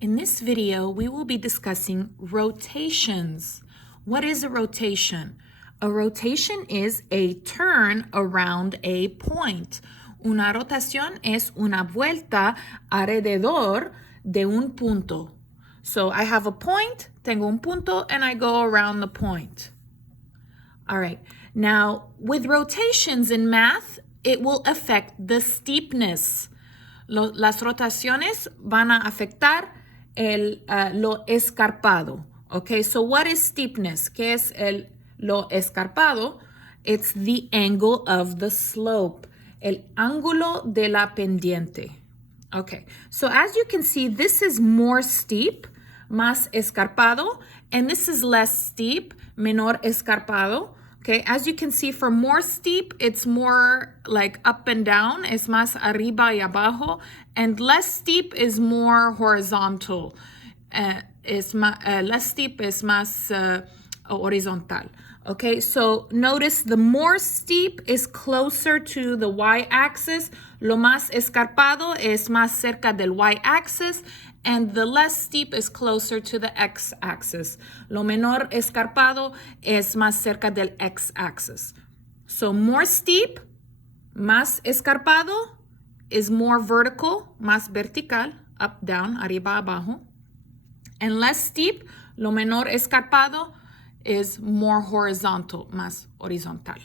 In this video, we will be discussing rotations. What is a rotation? A rotation is a turn around a point. Una rotación es una vuelta alrededor de un punto. So I have a point, tengo un punto, and I go around the point. All right, now with rotations in math, it will affect the steepness. Las rotaciones van a afectar lo escarpado. Okay, so what is steepness? ¿Qué es lo escarpado? It's the angle of the slope. El ángulo de la pendiente. Okay, so as you can see, this is more steep, más escarpado, and this is less steep, menor escarpado. Okay, as you can see, for more steep, it's more like up and down, es más arriba y abajo, and less steep is more horizontal. Less steep is más horizontal. Okay, so notice the more steep is closer to the y-axis, lo más escarpado es más cerca del y-axis, and the less steep is closer to the x-axis. Lo menor escarpado es más cerca del x-axis. So more steep, más escarpado, is more vertical, más vertical, up, down, arriba, abajo. And less steep, lo menor escarpado, is more horizontal, más horizontal.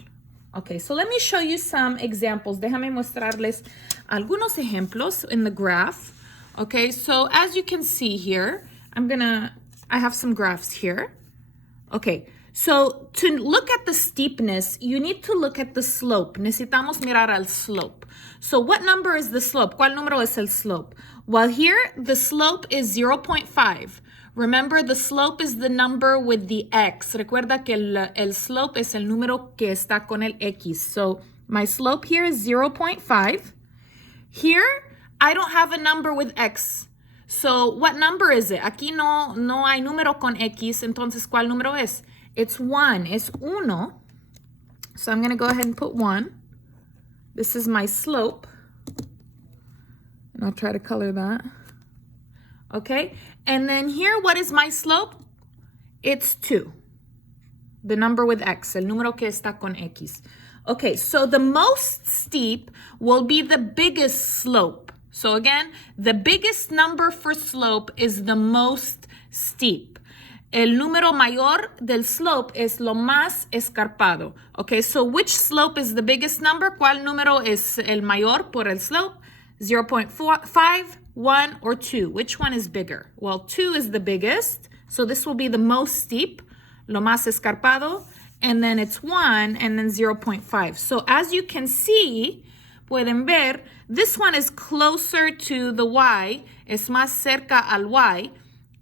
Okay, so let me show you some examples. Déjame mostrarles algunos ejemplos in the graph. Okay, so as you can see here, I have some graphs here. Okay, so to look at the steepness, you need to look at the slope. Necesitamos mirar al slope. So what number is the slope? ¿Cuál número es el slope? Well, here the slope is 0.5. Remember, the slope is the number with the x. Recuerda que el slope es el número que está con el x. So my slope here is 0.5. Here, I don't have a number with x. So what number is it? Aquí no hay número con x. Entonces, ¿cuál número es? It's 1. Es uno. So I'm going to go ahead and put 1. This is my slope. And I'll try to color that. Okay, and then here, what is my slope? It's 2. The number with x, el número que está con x. Okay, so the most steep will be the biggest slope. So again, the biggest number for slope is the most steep. El número mayor del slope es lo más escarpado. Okay, so which slope is the biggest number? ¿Cuál número es el mayor por el slope? 0.5, 1, or 2. Which one is bigger? Well, 2 is the biggest, so this will be the most steep, lo más escarpado, and then it's 1, and then 0.5. So as you can see, pueden ver, this one is closer to the y, es más cerca al y,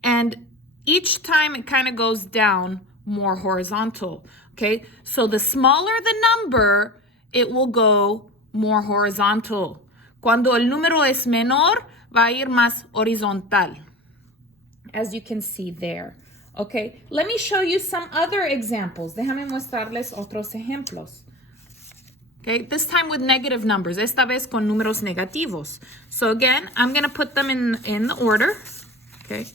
and each time it kind of goes down more horizontal, okay? So the smaller the number, it will go more horizontal. Cuando el número es menor, va a ir más horizontal, as you can see there. Okay, let me show you some other examples. Déjame mostrarles otros ejemplos. Okay, this time with negative numbers, esta vez con números negativos. So again, I'm going to put them in the order. Okay.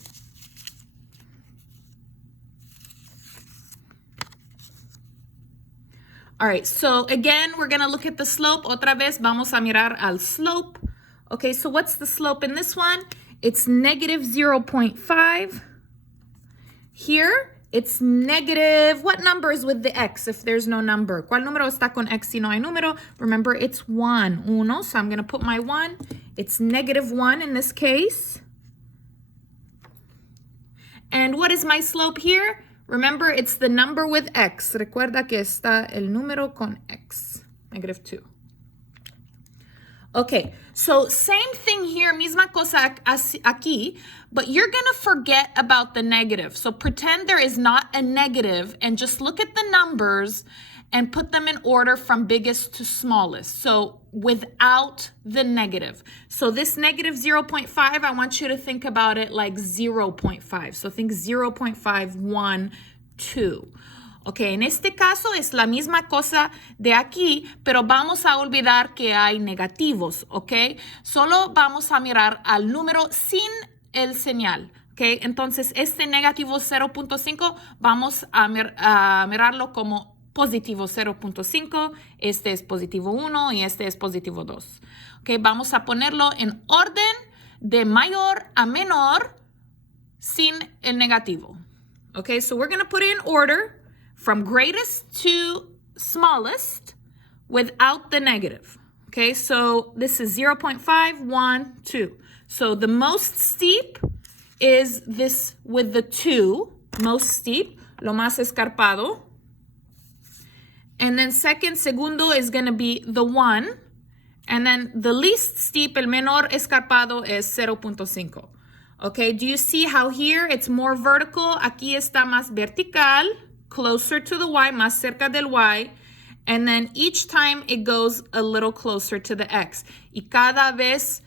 All right, so again, we're going to look at the slope. Otra vez, vamos a mirar al slope. Okay, so what's the slope in this one? It's negative 0.5. Here, it's negative, what number is with the x if there's no number? ¿Cuál número está con x si no hay número? Remember, it's 1, uno, so I'm going to put my 1. It's negative 1 in this case. And what is my slope here? Remember, it's the number with x. Recuerda que está el número con x, negative 2. Okay, so same thing here, misma cosa aquí, but you're going to forget about the negative. So pretend there is not a negative and just look at the numbers and put them in order from biggest to smallest. So without the negative. So this negative 0.5, I want you to think about it like 0.5. So think 0.5, 1, 2. Ok, en este caso es la misma cosa de aquí, pero vamos a olvidar que hay negativos, ok. Solo vamos a mirar al número sin el señal. Okay, entonces este negativo 0.5 vamos a mirarlo como positivo 0.5, este es positivo 1 y este es positivo 2. Okay, vamos a ponerlo en orden de mayor a menor sin el negativo. Okay, so we're going to put it in order from greatest to smallest without the negative. Okay, so this is 0.5, 1, 2. So the most steep is this with the 2, most steep, lo más escarpado. And then segundo is going to be the 1. And then the least steep, el menor escarpado, is 0.5. Okay, do you see how here it's more vertical? Aquí está más vertical, closer to the Y, más cerca del Y. And then each time it goes a little closer to the X. Y cada vez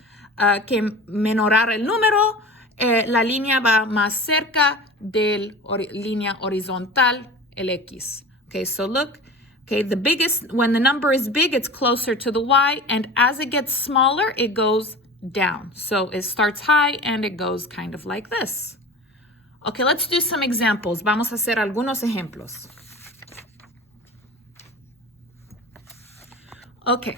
que menorar el número, la línea va más cerca de línea horizontal, el X. Okay, so look. Okay, the biggest, when the number is big, it's closer to the Y. And as it gets smaller, it goes down. So it starts high and it goes kind of like this. Okay, let's do some examples. Vamos a hacer algunos ejemplos. Okay,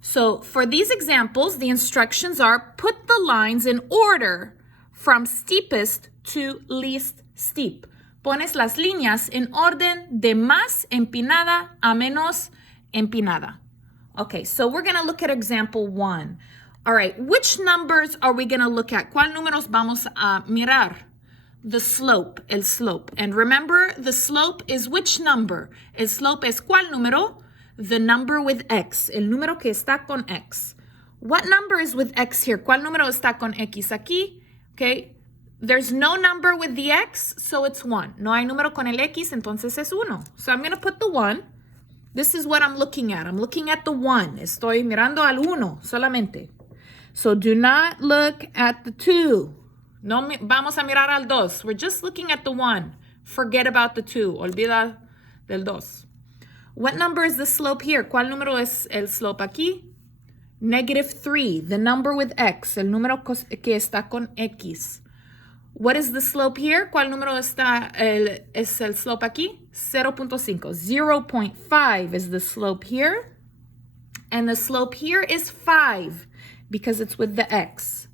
so for these examples, the instructions are put the lines in order from steepest to least steep. Pones las líneas en orden de más empinada a menos empinada. Okay, so we're going to look at example 1. All right, which numbers are we going to look at? ¿Cuál números vamos a mirar? The slope, el slope. And remember, the slope is which number? El slope es ¿cuál número? The number with X, el número que está con X. What number is with X here? ¿Cuál número está con X aquí? Okay, there's no number with the X, so it's 1. No hay número con el X, entonces es 1. So I'm going to put the 1. This is what I'm looking at. I'm looking at the 1. Estoy mirando al 1 solamente. So do not look at the 2. No vamos a mirar al 2. We're just looking at the 1. Forget about the 2. Olvida del 2. What number is the slope here? ¿Cuál número es el slope aquí? -3, the number with X, el número que está con X. What is the slope here? ¿Cuál número es el slope aquí? 0.5. 0.5 is the slope here. And the slope here is 5 because it's with the X.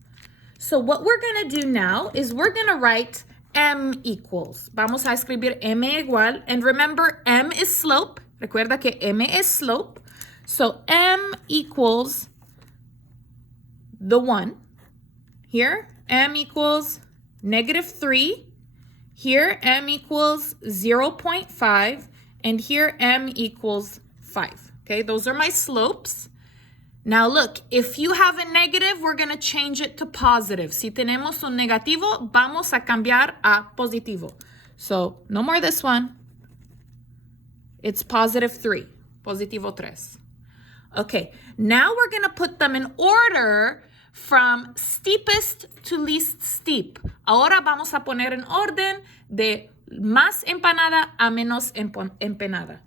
So what we're going to do now is we're going to write M equals. Vamos a escribir M igual. And remember, M is slope. Recuerda que M es slope. So M equals the 1. Here, M equals -3. Here, M equals 0.5. And here, M equals 5. Okay, those are my slopes. Now look, if you have a negative, we're going to change it to positive. Si tenemos un negativo, vamos a cambiar a positivo. So no more this one. It's +3, positivo 3. Okay, now we're going to put them in order from steepest to least steep. Ahora vamos a poner en orden de más empanada a menos empinada.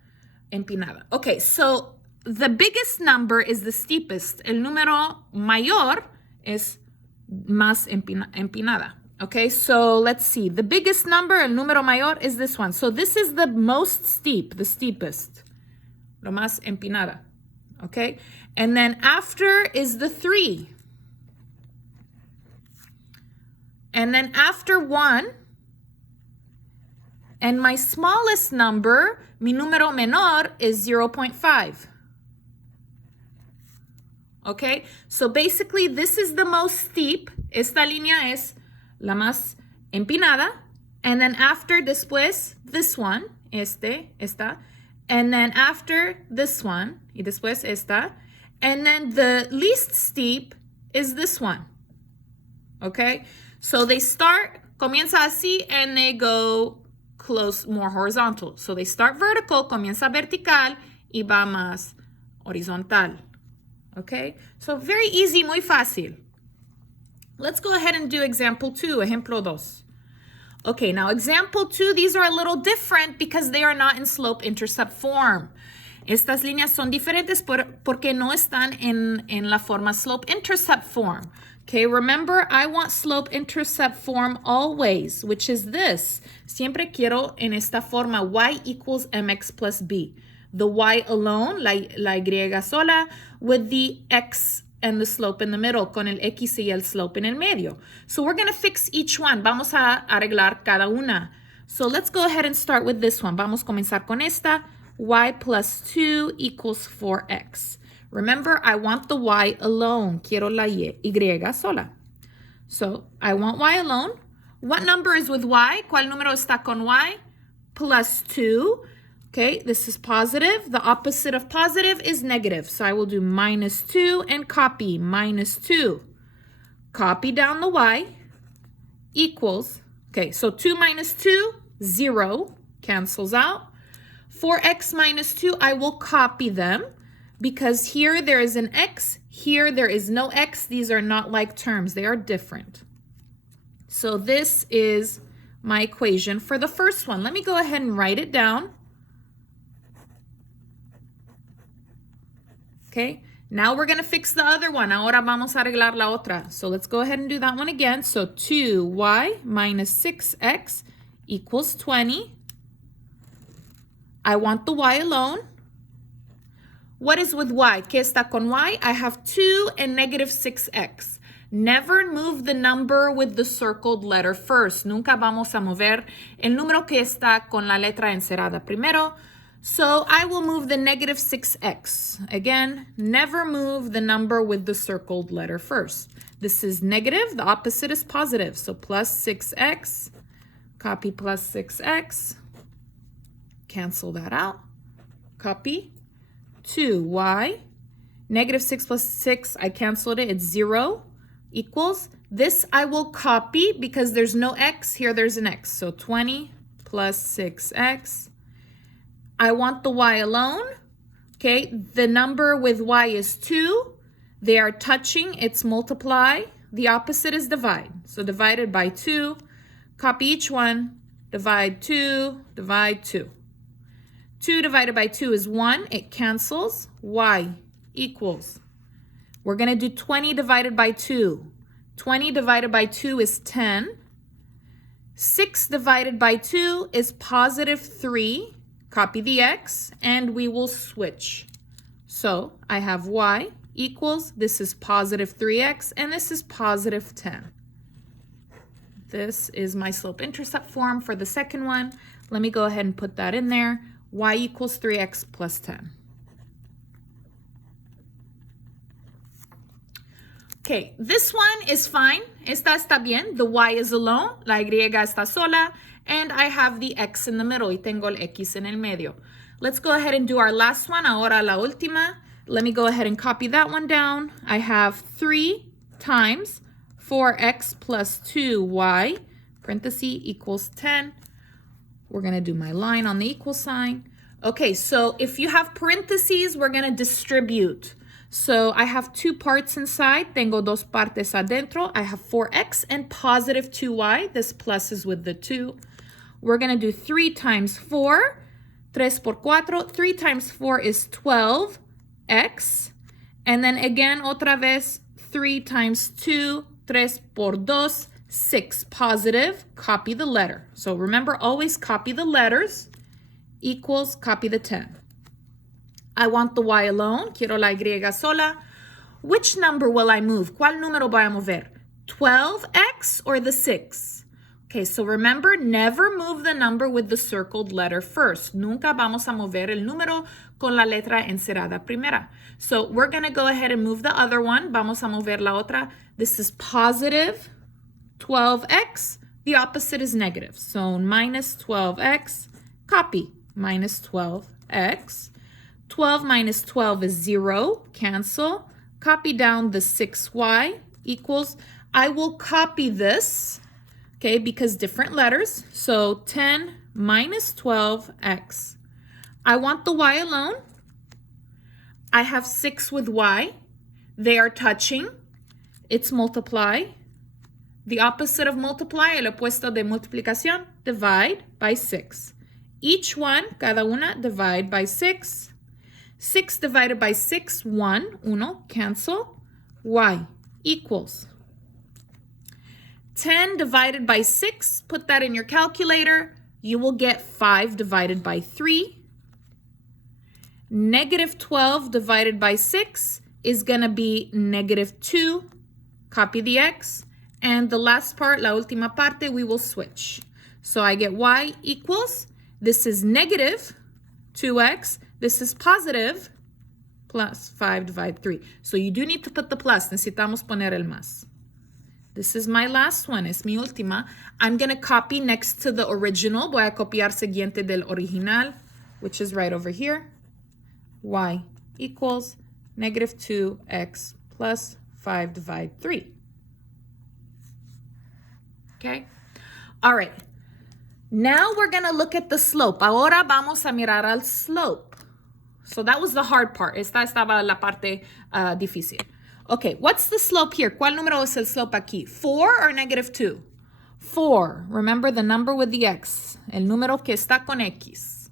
Okay, so the biggest number is the steepest. El número mayor es más empinada. Okay, so let's see. The biggest number, el número mayor, is this one. So this is the most steep, the steepest. Lo más empinada. Okay, and then after is the 3. And then after 1, and my smallest number, mi número menor, is 0.5. Okay, so basically this is the most steep. Esta línea es la más empinada. And then after, después, this one, esta. And then after this one, y después esta. And then the least steep is this one. Okay, so they start, comienza así, and they go close, more horizontal. So they start vertical, comienza vertical, y va más horizontal. Okay, so very easy, muy fácil. Let's go ahead and do example 2, ejemplo 2. Okay, now example 2, these are a little different because they are not in slope-intercept form. Estas líneas son diferentes porque no están en la forma slope-intercept form. Okay, remember, I want slope-intercept form always, which is this. Siempre quiero en esta forma y equals mx plus b. The y alone, la y sola, with the x and the slope in the middle, con el x y el slope en el medio. So we're going to fix each one. Vamos a arreglar cada una. So let's go ahead and start with this one. Vamos a comenzar con esta. Y plus 2 equals 4x. Remember, I want the y alone. Quiero la y sola. So I want y alone. What number is with y? ¿Cuál número está con y? Plus 2. Okay, this is positive. The opposite of positive is negative. So I will do minus 2 and copy minus 2. Copy down the y equals, okay, so 2 minus 2, 0, cancels out. 4x minus 2, I will copy them because here there is an x, here there is no x. These are not like terms, they are different. So this is my equation for the first one. Let me go ahead and write it down. Okay, now we're going to fix the other one. Ahora vamos a arreglar la otra. So let's go ahead and do that one again. So 2y minus 6x equals 20. I want the y alone. What is with y? ¿Qué está con y? I have 2 and negative 6x. Never move the number with the circled letter first. Nunca vamos a mover el número que está con la letra encerrada primero. So I will move the negative 6x. Again, never move the number with the circled letter first. This is negative. The opposite is positive. So plus 6x. Copy plus 6x. Cancel that out. Copy. 2y. Negative 6 plus 6, I canceled it. It's 0. Equals. This I will copy because there's no x. Here there's an x. So 20 plus 6x. I want the y alone. Okay, the number with y is 2. They are touching. It's multiply. The opposite is divide. So divided by 2. Copy each one. Divide 2. Divide 2. 2 divided by 2 is 1. It cancels. Y equals. We're going to do 20 divided by 2. 20 divided by 2 is 10. 6 divided by 2 is positive 3. Copy the x, and we will switch. So I have y equals, this is positive 3x, and this is positive 10. This is my slope-intercept form for the second one. Let me go ahead and put that in there. Y equals 3x plus 10. Okay, this one is fine. Esta está bien. The y is alone. La y está sola. And I have the x in the middle. Y tengo el x en el medio. Let's go ahead and do our last one. Ahora la última. Let me go ahead and copy that one down. I have 3 times 4x plus 2y, parenthesis, equals 10. We're going to do my line on the equal sign. Okay, so if you have parentheses, we're going to distribute. So I have 2 parts inside. Tengo dos partes adentro. I have 4x and positive 2y. This plus is with the 2. We're going to do 3 times 4. 3 por 4. 3 times 4 is 12x. And then again, otra vez, 3 times 2. 3 por 2. 6 positive. Copy the letter. So remember, always copy the letters. Equals, copy the 10. I want the y alone. Quiero la y sola. Which number will I move? ¿Cuál número voy a mover? 12x or the 6? Okay, so remember, never move the number with the circled letter first. Nunca vamos a mover el número con la letra encerrada primera. So we're going to go ahead and move the other one. Vamos a mover la otra. This is positive 12x. The opposite is negative. So minus 12x. Copy. Minus 12x. 12 minus 12 is 0. Cancel. Copy down the 6y equals. I will copy this, okay, because different letters. So 10 minus 12x. I want the y alone. I have 6 with y. They are touching. It's multiply. The opposite of multiply, el opuesto de multiplicación, divide by 6. Each one, cada una, divide by 6. 6 divided by 6, 1, uno, cancel. Y equals 10 divided by 6, put that in your calculator. You will get 5 divided by 3. Negative 12 divided by 6 is going to be negative 2. Copy the x. And the last part, la última parte, we will switch. So I get y equals, this is negative 2x, this is positive plus 5 divided 3. So you do need to put the plus. Necesitamos poner el más. This is my last one, es mi última. I'm going to copy next to the original. Voy a copiar siguiente del original, which is right over here. Y equals negative 2x plus 5 divided 3. Okay? All right. Now we're going to look at the slope. Ahora vamos a mirar al slope. So that was the hard part. Esta estaba la parte difícil. Okay, what's the slope here? ¿Cuál número es el slope aquí? 4 or negative 2? 4. Remember the number with the x. El número que está con x.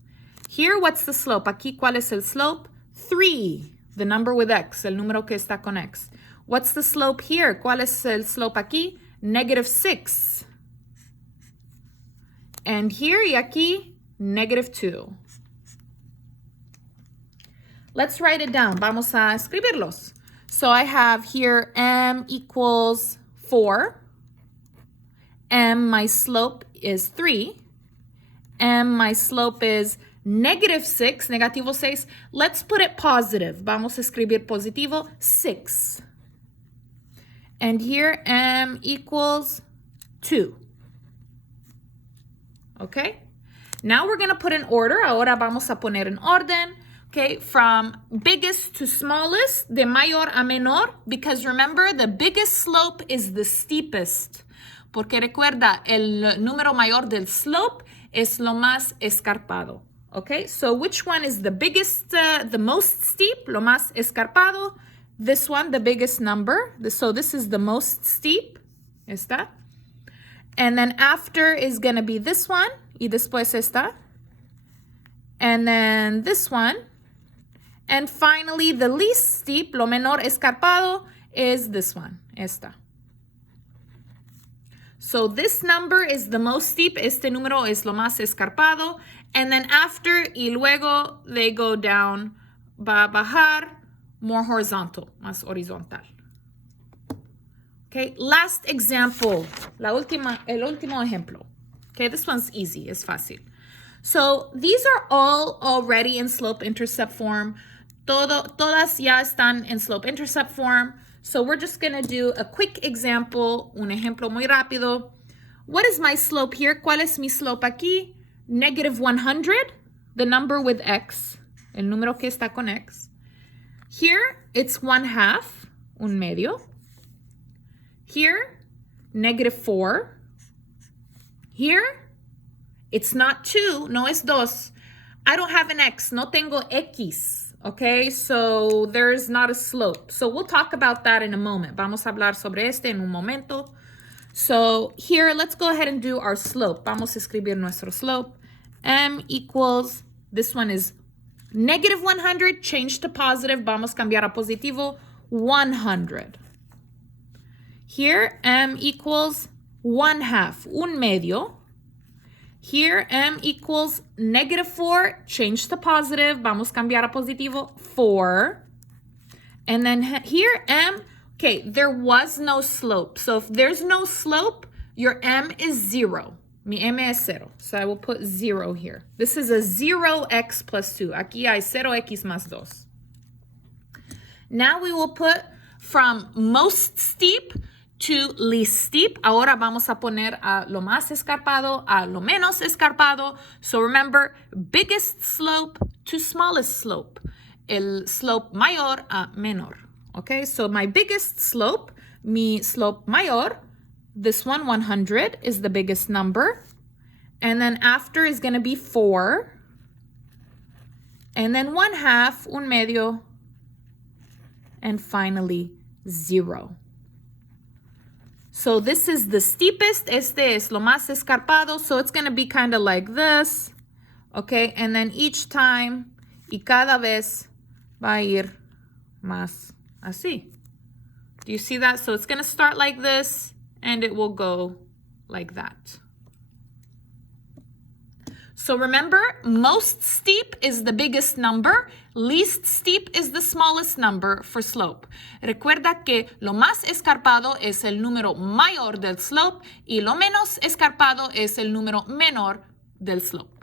Here, what's the slope? Aquí, ¿cuál es el slope? 3. The number with x. El número que está con x. What's the slope here? ¿Cuál es el slope aquí? Negative 6. And here y aquí, negative 2. Let's write it down. Vamos a escribirlos. So I have here m equals 4. M, my slope is 3. M, my slope is negative 6, negativo 6. Let's put it positive. Vamos a escribir positivo 6. And here m equals 2. Okay? Now we're going to put in order. Ahora vamos a poner en orden. Okay, from biggest to smallest, de mayor a menor, because remember, the biggest slope is the steepest. Porque recuerda, el número mayor del slope es lo más escarpado. Okay, so which one is the biggest, the most steep, lo más escarpado? This one, the biggest number. So this is the most steep. Esta. And then after is going to be this one. Y después esta. And then this one. And finally, the least steep, lo menor escarpado, is this one, esta. So this number is the most steep. Este número es lo más escarpado. And then after, y luego, they go down, va a bajar, more horizontal, más horizontal. Okay, last example, el último ejemplo. Okay, this one's easy, es fácil. So these are all already in slope-intercept form. Todas ya están en slope-intercept form. So we're just going to do a quick example, un ejemplo muy rápido. What is my slope here? ¿Cuál es mi slope aquí? Negative 100, the number with x, el número que está con x. Here, it's 1/2, un medio. Here, negative 4. Here, it's not 2, no es 2. I don't have an x, no tengo x. Okay, so there's not a slope. So we'll talk about that in a moment. Vamos a hablar sobre este en un momento. So here, let's go ahead and do our slope. Vamos a escribir nuestro slope. M equals, this one is negative 100, change to positive. Vamos a cambiar a positivo, 100. Here, M equals 1/2, un medio. Here, m equals negative 4, change to positive. Vamos a cambiar a positivo, 4. And then here, m, okay, there was no slope. So if there's no slope, your m is 0. Mi m es 0. So I will put 0 here. This is a 0x plus 2. Aquí hay 0x más 2. Now we will put from most steep to least steep. Ahora vamos a poner a lo más escarpado a lo menos escarpado. So remember, biggest slope to smallest slope. El slope mayor a menor. Okay, so my biggest slope, mi slope mayor, this one, 100, is the biggest number. And then after is going to be 4. And then 1/2, un medio. And finally, 0. So this is the steepest. Este es lo más escarpado. So it's going to be kind of like this. Okay, and then each time, y cada vez, va a ir más así. Do you see that? So it's going to start like this, and it will go like that. So remember, most steep is the biggest number, least steep is the smallest number for slope. Recuerda que lo más escarpado es el número mayor del slope y lo menos escarpado es el número menor del slope.